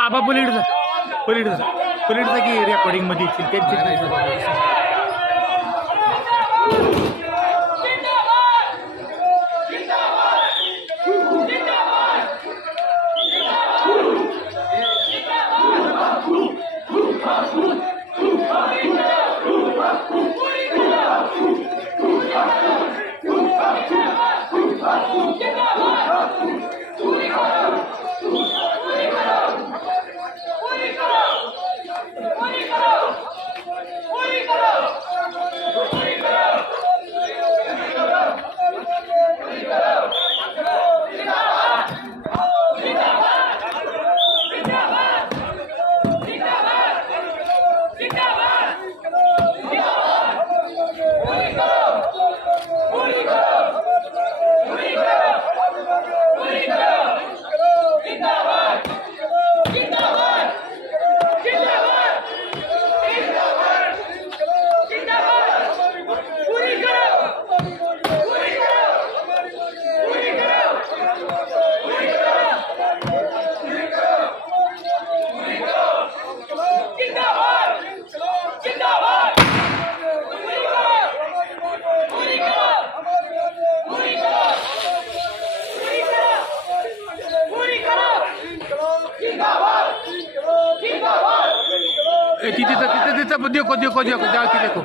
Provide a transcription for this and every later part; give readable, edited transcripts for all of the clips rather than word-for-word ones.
आबा पलीकडचा की रेकॉर्डिंग मध्ये देखो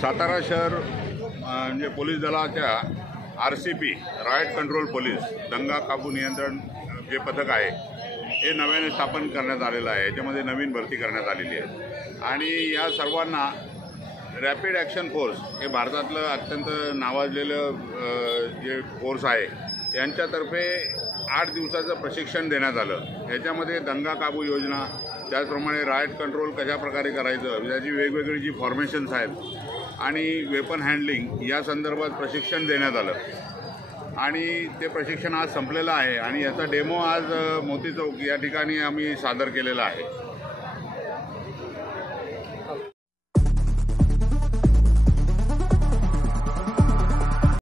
सातारा शहर म्हणजे पोलीस दलाच्या RCP रायट कंट्रोल पोलीस दंगा काबू नियंत्रण जे पथक आहे हे नव्याने स्थापन करण्यात आलेलं आहे. याच्यामध्ये नवीन भरती करण्यात आलेली आहे आणि या सर्वांना रॅपिड ॲक्शन फोर्स हे भारतातलं अत्यंत नावाजलेलं जे फोर्स आहे यांच्यातर्फे 8 दिवसाचं प्रशिक्षण देण्यात आलं. याच्यामध्ये दंगा काबू योजना, त्याचप्रमाणे रायट कंट्रोल कशाप्रकारे करायचं, त्याची वेगवेगळी जी फॉर्मेशन्स आहेत आणि वेपन हँडलिंग या संदर्भात प्रशिक्षण देण्यात आलं आणि ते प्रशिक्षण आज संपलेलं आहे आणि याचा डेमो आज मोती चौक या ठिकाणी आम्ही सादर केलेला आहे.